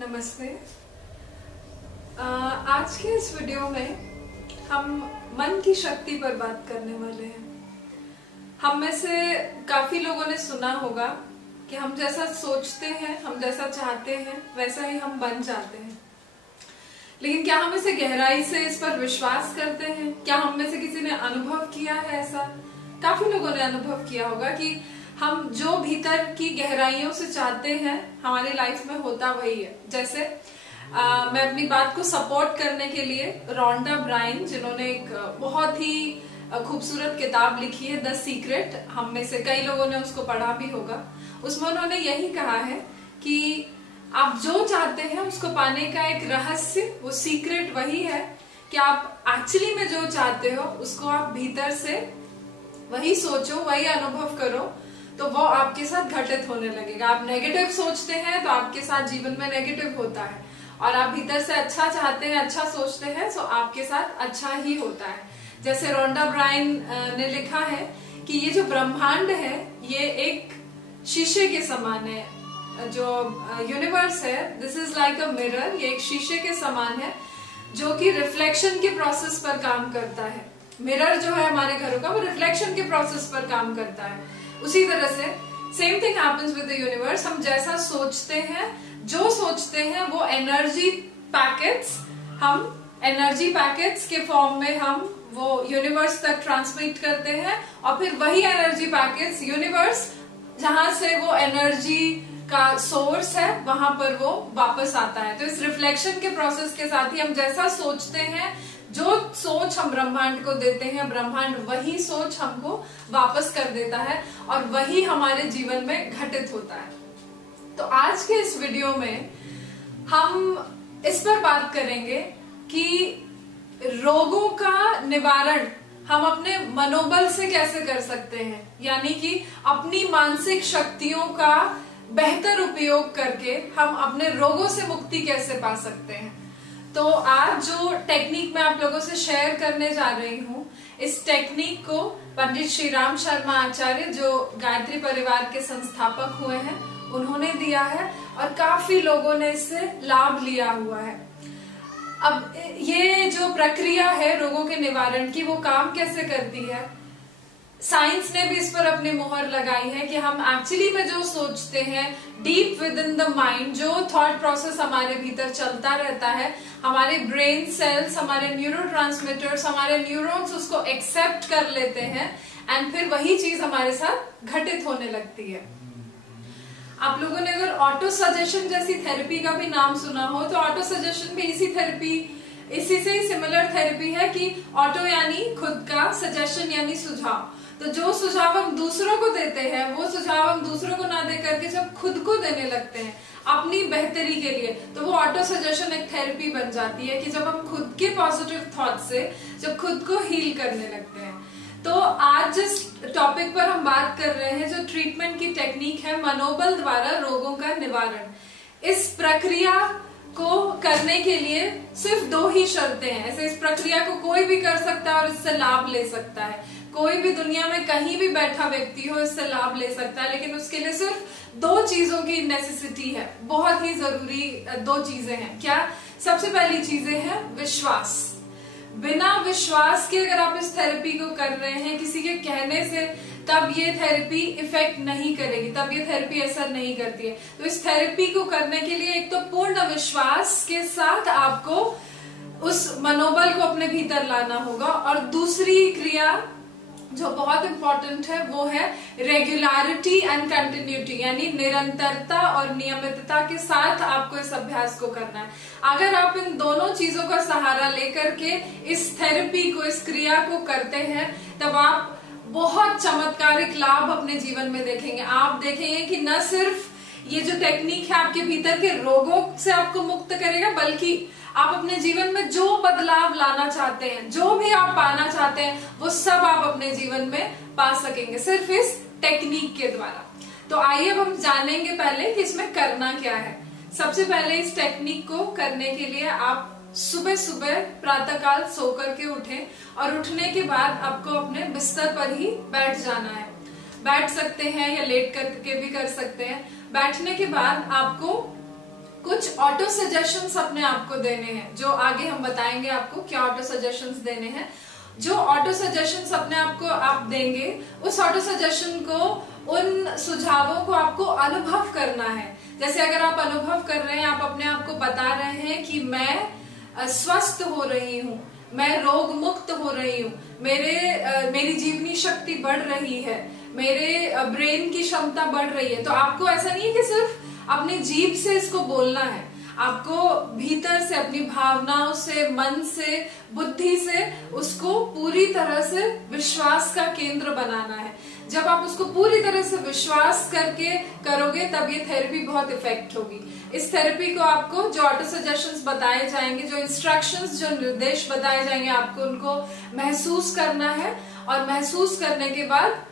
नमस्ते। आज के इस वीडियो में हम मन की शक्ति पर बात करने वाले हैं। हम में से काफी लोगों ने सुना होगा कि हम जैसा सोचते हैं, हम जैसा चाहते हैं, वैसा ही हम बन जाते हैं। लेकिन क्या हम इसे गहराई से इस पर विश्वास करते हैं? क्या हम में से किसी ने अनुभव किया है ऐसा? काफी लोगों ने अनुभव किया होगा कि हम जो भीतर की गहराइयों से चाहते हैं हमारी लाइफ में होता वही है। जैसे मैं अपनी बात को सपोर्ट करने के लिए रोंडा ब्रायन, जिन्होंने एक बहुत ही खूबसूरत किताब लिखी है द सीक्रेट, हम में से कई लोगों ने उसको पढ़ा भी होगा। उसमें उन्होंने यही कहा है कि आप जो चाहते हैं उसको पाने का एक रहस्य, वो सीक्रेट वही है कि आप एक्चुअली में जो चाहते हो उसको आप भीतर से वही सोचो, वही अनुभव करो, तो वो आपके साथ घटित होने लगेगा। आप नेगेटिव सोचते हैं तो आपके साथ जीवन में नेगेटिव होता है, और आप भीतर से अच्छा चाहते हैं, अच्छा सोचते हैं, तो आपके साथ अच्छा ही होता है। जैसे रोंडा ब्रायन ने लिखा है कि ये जो ब्रह्मांड है ये एक शीशे के समान है। जो यूनिवर्स है, this is like a mirror, ये एक शीशे के समान है जो कि रिफ्लेक्शन के प्रोसेस पर काम करता है। मिरर जो है हमारे घरों का, वो रिफ्लेक्शन के प्रोसेस पर काम करता है। उसी तरह से same thing happens with the universe. हम जैसा सोचते हैं, जो सोचते हैं, वो एनर्जी पैकेट्स, हम एनर्जी पैकेट्स के फॉर्म में हम वो यूनिवर्स तक ट्रांसमिट करते हैं, और फिर वही एनर्जी पैकेट्स यूनिवर्स जहां से वो एनर्जी का सोर्स है वहां पर वो वापस आता है। तो इस रिफ्लेक्शन के प्रोसेस के साथ ही हम जैसा सोचते हैं, जो सोच हम ब्रह्मांड को देते हैं, ब्रह्मांड वही सोच हमको वापस कर देता है, और वही हमारे जीवन में घटित होता है। तो आज के इस वीडियो में हम इस पर बात करेंगे कि रोगों का निवारण हम अपने मनोबल से कैसे कर सकते हैं, यानी कि अपनी मानसिक शक्तियों का बेहतर उपयोग करके हम अपने रोगों से मुक्ति कैसे पा सकते हैं। तो आज जो टेक्निक मैं आप लोगों से शेयर करने जा रही हूँ, इस टेक्निक को पंडित श्री राम शर्मा आचार्य, जो गायत्री परिवार के संस्थापक हुए हैं, उन्होंने दिया है, और काफी लोगों ने इससे लाभ लिया हुआ है। अब ये जो प्रक्रिया है रोगों के निवारण की, वो काम कैसे करती है? साइंस ने भी इस पर अपनी मोहर लगाई है कि हम एक्चुअली में जो सोचते हैं, deep with in the mind जो थॉट प्रोसेस हमारे भीतर चलता रहता है, हमारे ब्रेन सेल्स, हमारे न्यूरोट्रांसमीटर्स, हमारे न्यूरॉन्स उसको एक्सेप्ट कर लेते हैं, एंड फिर वही चीज हमारे साथ घटित होने लगती है। आप लोगों ने अगर ऑटो सजेशन जैसी थेरेपी का भी नाम सुना हो, तो ऑटो सजेशन भी इसी से ही सिमिलर थेरेपी है कि ऑटो यानी खुद का, सजेशन यानी सुझाव। तो जो सुझाव हम दूसरों को देते हैं, वो सुझाव हम दूसरों को ना दे करके जब खुद को देने लगते हैं अपनी बेहतरी के लिए, तो वो ऑटो सजेशन एक थेरेपी बन जाती है कि जब हम खुद के पॉजिटिव थॉट से जब खुद को हील करने लगते हैं। तो आज जिस टॉपिक पर हम बात कर रहे हैं, जो ट्रीटमेंट की टेक्निक है मनोबल द्वारा रोगों का निवारण, इस प्रक्रिया को करने के लिए सिर्फ 2 ही शर्तें हैं। ऐसे इस प्रक्रिया को कोई भी कर सकता है और इससे लाभ ले सकता है। कोई भी दुनिया में कहीं भी बैठा व्यक्ति हो इससे लाभ ले सकता है, लेकिन उसके लिए सिर्फ 2 चीजों की नेसेसिटी है, बहुत ही जरूरी 2 चीजें हैं। क्या? सबसे पहली चीजें हैं विश्वास। बिना विश्वास के अगर आप इस थेरेपी को कर रहे हैं किसी के कहने से, तब ये थेरेपी इफेक्ट नहीं करेगी, तब ये थेरेपी असर नहीं करती है। तो इस थेरेपी को करने के लिए एक तो पूर्ण विश्वास के साथ आपको उस मनोबल को अपने भीतर लाना होगा, और दूसरी क्रिया जो बहुत इंपॉर्टेंट है वो है रेगुलरिटी एंड कंटिन्यूटी, यानी निरंतरता और नियमितता के साथ आपको इस अभ्यास को करना है। अगर आप इन दोनों चीजों का सहारा लेकर के इस थेरेपी को, इस क्रिया को करते हैं, तब आप बहुत चमत्कारिक लाभ अपने जीवन में देखेंगे। आप देखेंगे कि न सिर्फ ये जो टेक्निक है आपके भीतर के रोगों से आपको मुक्त करेगा, बल्कि आप अपने जीवन में जो बदलाव लाना चाहते हैं, जो भी आप पाना चाहते हैं, वो सब आप अपने जीवन में पा सकेंगे सिर्फ इस टेक्निक के द्वारा। तो आइए अब हम जानेंगे पहले कि इसमें करना क्या है। सबसे पहले इस टेक्निक को करने के लिए आप सुबह सुबह प्रातःकाल सो करके उठें, और उठने के बाद आपको अपने बिस्तर पर ही बैठ जाना है। बैठ सकते हैं या लेट करके भी कर सकते हैं। बैठने के बाद आपको कुछ ऑटो सजेशंस अपने आप को देने हैं, जो आगे हम बताएंगे आपको क्या ऑटो सजेशंस देने हैं। जो ऑटो सजेशंस अपने आप को आप देंगे, उस ऑटो सजेशन को, उन सुझावों को आपको अनुभव करना है। जैसे अगर आप अनुभव कर रहे हैं, आप अपने आप को बता रहे हैं कि मैं स्वस्थ हो रही हूँ, मैं रोग मुक्त हो रही हूँ, मेरी जीवनी शक्ति बढ़ रही है, मेरे ब्रेन की क्षमता बढ़ रही है, तो आपको ऐसा नहीं है कि सिर्फ अपनी जीभ से इसको बोलना है, आपको भीतर से, अपनी भावनाओं से, मन से, बुद्धि से उसको पूरी तरह से विश्वास का केंद्र बनाना है। जब आप उसको पूरी तरह से विश्वास करके करोगे, तब ये थेरेपी बहुत इफेक्ट होगी। इस थेरेपी को आपको जो ऑटो सजेशंस बताए जाएंगे, जो इंस्ट्रक्शंस, जो निर्देश बताए जाएंगे, आपको उनको महसूस करना है, और महसूस करने के बाद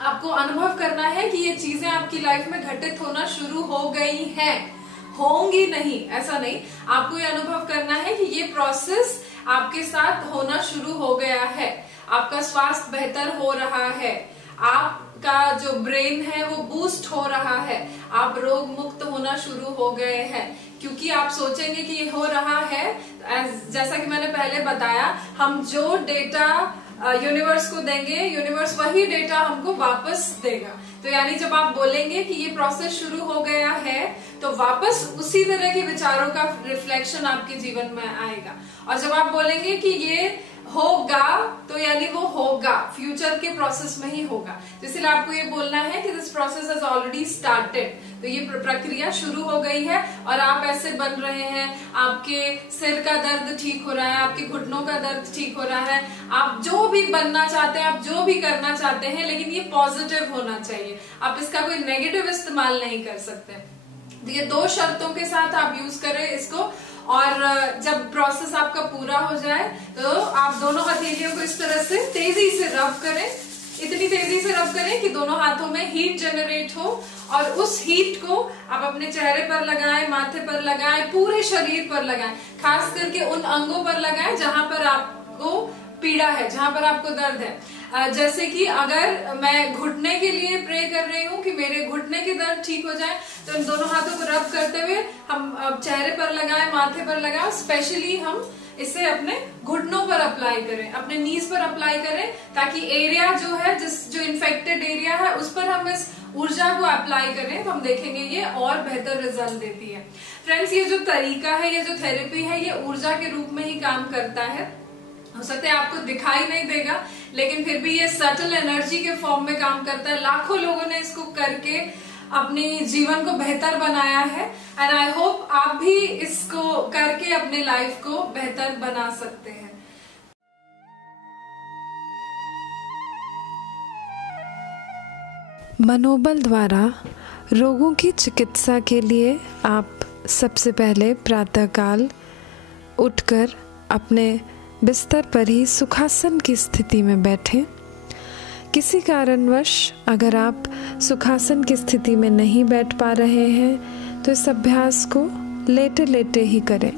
आपको अनुभव करना है कि ये चीजें आपकी लाइफ में घटित होना शुरू हो गई हैं। होंगी नहीं, ऐसा नहीं, आपको ये अनुभव करना है कि ये प्रोसेस आपके साथ होना शुरू हो गया है, आपका स्वास्थ्य बेहतर हो रहा है, आपका जो ब्रेन है वो बूस्ट हो रहा है, आप रोग मुक्त होना शुरू हो गए हैं। क्योंकि आप सोचेंगे कि ये हो रहा है, जैसा कि मैंने पहले बताया, हम जो डेटा यूनिवर्स को देंगे, यूनिवर्स वही डेटा हमको वापस देगा। तो यानी जब आप बोलेंगे कि ये प्रोसेस शुरू हो गया है, तो वापस उसी तरह के विचारों का रिफ्लेक्शन आपके जीवन में आएगा। और जब आप बोलेंगे कि ये होगा, तो यानी वो होगा, फ्यूचर के प्रोसेस में ही होगा। तो इसलिए आपको ये बोलना है कि this process has already started, तो ये प्रक्रिया शुरू हो गई है और आप ऐसे बन रहे हैं, आपके सिर का दर्द ठीक हो रहा है, आपके घुटनों का दर्द ठीक हो रहा है, आप जो भी बनना चाहते हैं, आप जो भी करना चाहते हैं, लेकिन ये पॉजिटिव होना चाहिए, आप इसका कोई नेगेटिव इस्तेमाल नहीं कर सकते। तो ये 2 शर्तों के साथ आप यूज करें इसको, और जब प्रोसेस आपका पूरा हो जाए तो आप दोनों हथेलियों को इस तरह से तेजी से रब करें, इतनी तेजी से रब करें कि दोनों हाथों में हीट जनरेट हो, और उस हीट को आप अपने चेहरे पर लगाएं, माथे पर लगाएं, पूरे शरीर पर लगाएं, खास करके उन अंगों पर लगाएं जहां पर आपको पीड़ा है, जहां पर आपको दर्द है। जैसे कि अगर मैं घुटने के लिए प्रे कर रही हूँ कि मेरे घुटने के दर्द ठीक हो जाए, तो इन दोनों हाथों को रब करते हुए हम चेहरे पर लगाएं, माथे पर लगाएं, स्पेशली हम इसे अपने घुटनों पर अप्लाई करें, अपने नीज पर अप्लाई करें, ताकि एरिया जो है, जो इन्फेक्टेड एरिया है, उस पर हम इस ऊर्जा को अप्लाई करें, तो हम देखेंगे ये और बेहतर रिजल्ट देती है। फ्रेंड्स, ये जो तरीका है, ये जो थेरेपी है, ये ऊर्जा के रूप में ही काम करता है। हो सकता है आपको दिखाई नहीं देगा, लेकिन फिर भी ये सटल एनर्जी के फॉर्म में काम करता है। लाखों लोगों ने इसको करके अपने जीवन को बेहतर बनाया है, एंड आई होप आप भी इसको करके अपने लाइफ को बेहतर बना सकते हैं। मनोबल द्वारा रोगों की चिकित्सा के लिए आप सबसे पहले प्रातःकाल उठकर अपने बिस्तर पर ही सुखासन की स्थिति में बैठें। किसी कारणवश अगर आप सुखासन की स्थिति में नहीं बैठ पा रहे हैं, तो इस अभ्यास को लेटे लेटे ही करें।